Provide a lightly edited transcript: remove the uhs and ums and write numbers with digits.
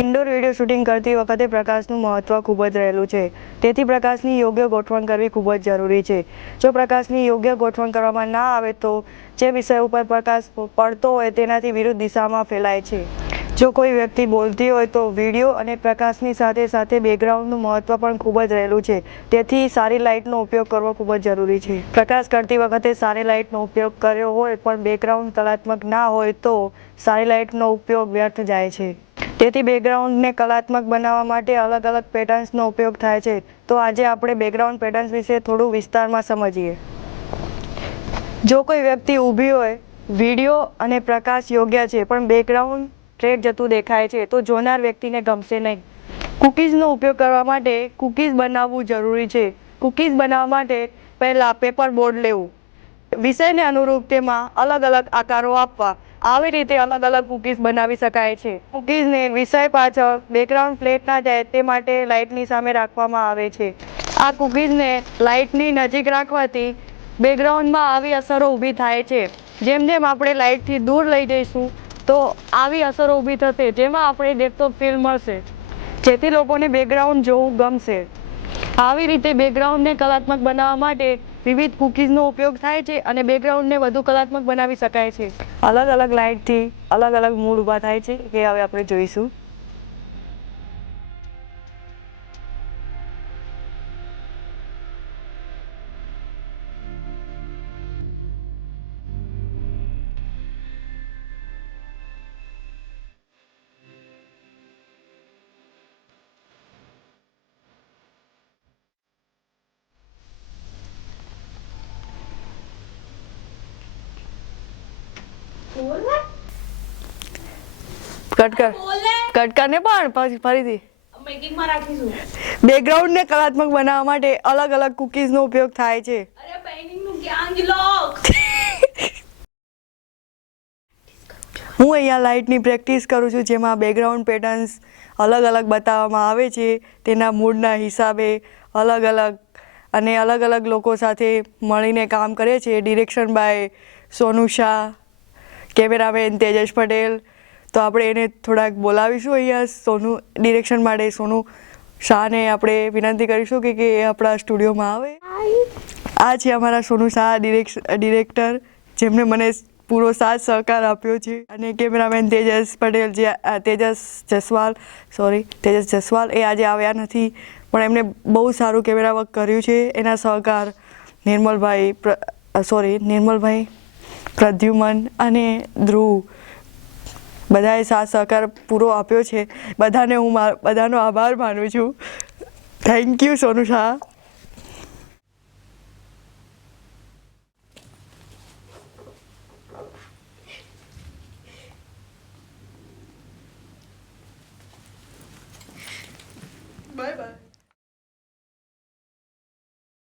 Indoor video shooting કરતી વખતે પ્રકાશનું મહત્ત્વ ખૂબ જ રહેલું છે. તેથી પ્રકાશની યોગ્ય ગોઠવણ કરવી ખૂબ જ જરૂરી છે. જો પ્રકાશની યોગ્ય ગોઠવણ કરવામાં ના આવે તો જે વિષય ઉપર પ્રકાશ પડતો હોય તેનાથી વિરુદ્ધ દિશામાં ફેલાય છે. જો કોઈ વ્યક્તિ બોલતી હોય તો વિડીયો અને પ્રકાશની સાથે સાથે બેકગ્રાઉન્ડનું મહત્ત્વ પણ ખૂબ જ રહેલું છે. તેથી સારી લાઇટનો ઉપયોગ કરવો ખૂબ જ જરૂરી છે. પ્રકાશ કરતી વખતે સારી લાઇટનો ઉપયોગ કર્યો હોય પણ બેકગ્રાઉન્ડ કલાત્મક ના હોય તો સારી લાઇટનો ઉપયોગ વ્યર્થ જાય છે. તેથી બેકગ્રાઉન્ડને કલાત્મક બનાવવા માટે અલગ અલગ પેટર્ન્સનો ઉપયોગ થાય છે. તો આજે આપણે બેકગ્રાઉન્ડ પેટર્ન્સ વિશે થોડું વિસ્તારમાં સમજીએ. જો કોઈ વ્યક્તિ ઊભી હોય, વિડીયો અને પ્રકાશ યોગ્ય છે પણ બેકગ્રાઉન્ડ સ્ટ્રેટ જતું દેખાય છે તો જોનાર વ્યક્તિને ગમશે નહીં. કૂકીઝનો ઉપયોગ કરવા માટે કૂકીઝ બનાવવું જરૂરી છે. કૂકીઝ બનાવવા માટે પહેલાં પેપર બોર્ડ લેવું. વિષયને અનુરૂપ તેમાં અલગ અલગ આકારો આપવા. આવી રીતે અલગ અલગ કૂકીઝ બનાવી શકાય છે. કૂકીઝને વિષય પાછળ બેકગ્રાઉન્ડ ફ્લેટ ના જાય તે માટે લાઇટની સામે રાખવામાં આવે છે. આ કૂકીઝને લાઇટની નજીક રાખવાથી બેકગ્રાઉન્ડમાં આવી અસરો ઊભી થાય છે. જેમ જેમ આપણે લાઇટથી દૂર લઈ જઈશું તો આવી અસરો ઊભી થશે જેમાં આપણે ડેપ્થ ઓફ ફિલ્ડ મળશે, જેથી લોકોને બેકગ્રાઉન્ડ જોવું ગમશે. આવી રીતે બેકગ્રાઉન્ડને કલાત્મક બનાવવા માટે વિવિધ કૂકીઝનો ઉપયોગ થાય છે અને બેકગ્રાઉન્ડને વધુ કલાત્મક બનાવી શકાય છે. અલગ અલગ લાઇટથી અલગ અલગ મૂડ ઊભા થાય છે કે હવે આપણે જોઈશું. કટ કરને પણ ફરીથી મેકિંગમાં રાખીશું. બેકગ્રાઉન્ડને કલાત્મક બનાવવા માટે અલગ અલગ કૂકીઝનો ઉપયોગ થાય છે. અરે પેઇન્ટિંગનું ક્યાં ગિલોક. હું અહીંયા લાઇટની પ્રેક્ટિસ કરું છું જેમાં બેકગ્રાઉન્ડ પેટર્ન્સ અલગ અલગ બતાવવામાં આવે છે. તેના મૂડના હિસાબે અલગ અલગ અને અલગ અલગ લોકો સાથે મળીને કામ કરે છે. Direction by Sonu Shah, cameraman Tejas Patel. તો આપણે એને થોડાક બોલાવીશું અહીંયા સોનુ ડિરેક્શન માટે. સોનુ શાહને આપણે વિનંતી કરીશું કે એ આપણા સ્ટુડિયોમાં આવે. આ છે અમારા સોનુ શાહ ડિરેક્ટર, જેમને મને પૂરો સાથ સહકાર આપ્યો છે. અને કેમેરામેન તેજસ પટેલ, જે તેજસ જસવાલ એ આજે આવ્યા નથી પણ એમને બહુ સારું કેમેરા વર્ક કર્યું છે. એના સહકાર નિર્મલભાઈ, પ્રદ્યુમન અને ધ્રુવ બધાએ સાથ સહકાર પૂરો આપ્યો છે. બધાને હું બધાનો આભાર માનું છું. Thank you Sonu Shah. Bye bye.